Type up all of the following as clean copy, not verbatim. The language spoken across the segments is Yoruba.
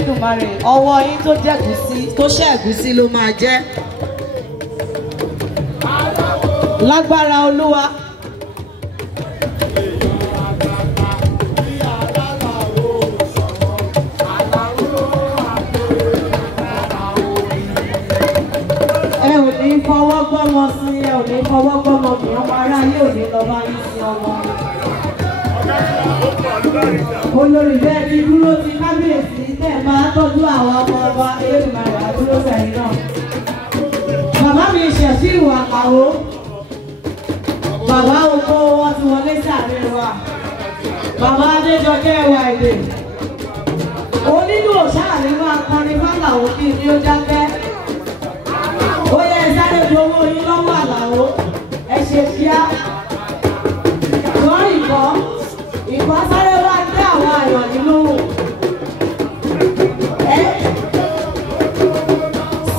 Elédùmarè ọwọ́ yín tó jẹ́gùsí tó ṣẹ́gùsí ló máa jẹ́ lágbára Olúwa. Ẹ ò ní fọwọ́ gbọ́mọ sí, ẹ ò ní fọwọ́ gbọ́mọ kì ọmọ aráyé ò ní lọ bá yín sí ọmọ. Olórí bẹ́ẹ̀ ti dúró ti kábíyèsí tẹ̀ máa tọ́jú àwọn ọmọ ọba Elédùmarè àdúró sẹ́yìn náà. Bàbá mi ṣẹ̀sí ìwà àwọ̀. Bàbá oko wọn ti wọlé sàárè wa. Bàbá Adéjọkẹ́ ẹwà èdè. Onílù òṣàlẹ̀ máa kọrin fáláwo kí ni ó dákẹ́. Ó yẹ sáré gbowó yín lọ́wọ́ Àlàó. Ẹ ṣe kíá. Wọ́n ìkọ́ sáré wá dé àwọn àyàn nínú.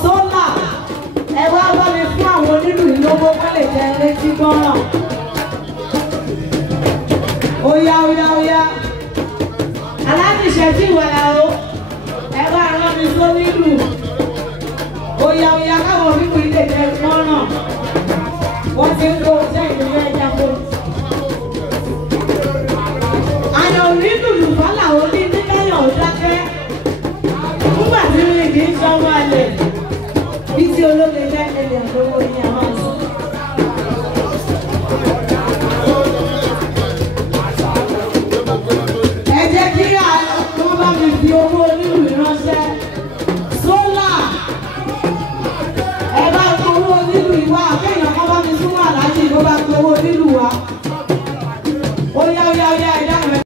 Sólà ẹ wá bá mi fún àwọn onílù ìlówó wọ́n lè jẹ létí gbọ́ràn. Óyá óyá óyá. Aláàbìṣẹ́ tí ìwà o ẹ bá rán mi sónílù. Óyá óyá káwọn onílù ilé jẹ gbọ́ràn. Wọ́n ti ń lo iṣẹ́ ìlú ẹja fún.